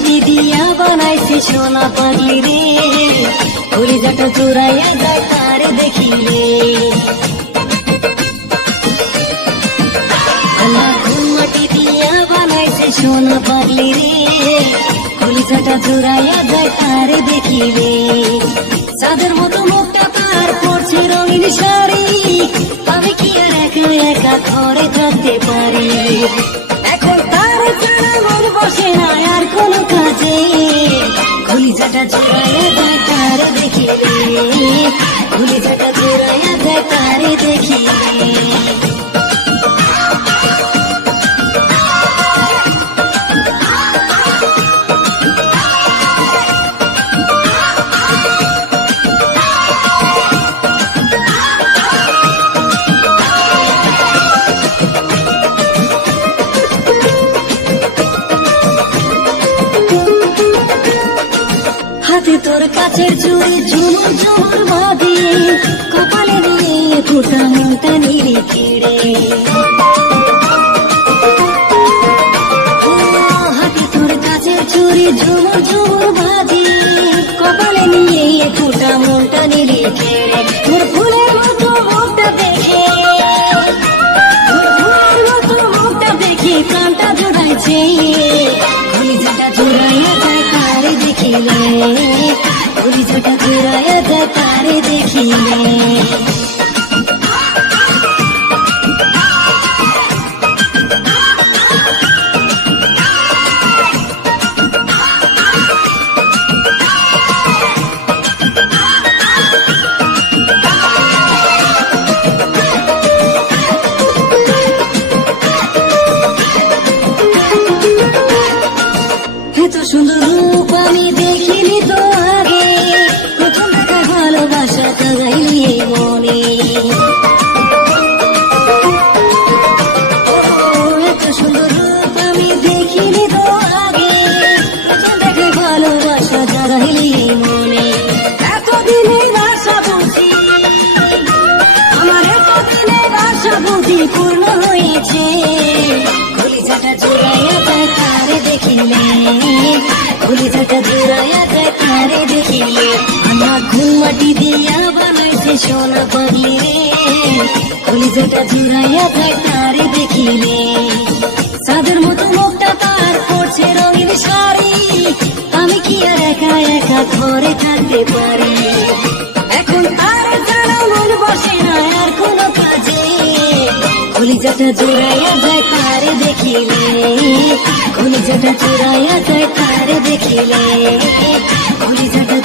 মাটি দিয়া বানাইছে সোনা পাগলি রে, কলিজাটা জোড়াইয়া যায় তারে দেখিলে। আল্লাহ কোন মাটি দিয়া বানাইছে সোনা পাগলি রে, কলিজাটা জোড়াইয়া যায় তারে দেখিলে। চাঁদের মতো মুখটা তার পড়ছে রঙিন শাড়ি, আমি কি আর একা একা ঘরে থাকতে পারি। এখন তার ছাড়া মন বসে না আর কোনো কাজে, কলিজাটা জোড়াইয়া যায় তারে দেখিলে, কলিজাটা জোড়াইয়া যায় তারে দেখিলে। হাতে তোর কাছের চুড়ি ঝুমুর ঝুমুর বাঁধি, কপালে দিয়ে ফোটা মনটা নিরিখিড়ে। হাতে তোর কাছের চুড়ি ঝুমুর ঝুমুর বাঁধি, কপালে নিয়ে ফোটা মনটা নিরিখিড়ে। তোর ফুলের মতো মুখটা দেখে, তোর ফুলের মতো মুখটা দেখে প্রাণটা জোড়াইছে, কলিজাটা জোড়াইয়া যায় তারে দেখিলে, কলিজাটা জোড়াইয়া যায় তারে দেখিলে। এত সুন্দর রূপ আমি দেখিনি তো আগে, প্রথম দেখা ভালোবাসা জাগাইলি মনে। এত সুন্দর রূপ আমি দেখিনি তো আগে, প্রথম দেখা ভালোবাসা জাগাইলি মনে। এতদিনের আশা বুঝি আমার, এতদিনের আশা বুঝি পূর্ণ হয়েছে, কলিজাটা জোড়াইয়া যায় তারে দেখিলে, কলিজাটা জোড়াইয়া যায় তারে দেখিলে। আল্লাহ কোন মাটি দিয়া বানাইছে সোনা পাগলি রে, কলিজাটা জোড়াইয়া যায় তারে দেখিলে। চাঁদের মতো মুখটা তার পড়ছে রঙিন শাড়ি, আমি কি আর একা একা ঘরে থাকতে পারি। এখন তার ছাড়া মন বসে না আর কোনো কাজে, কলিজাটা জোড়াইয়া যায় তারে দেখিলে, কলিজাটা জোড়াইয়া যায় তারে দেখিলে, কলিজাটা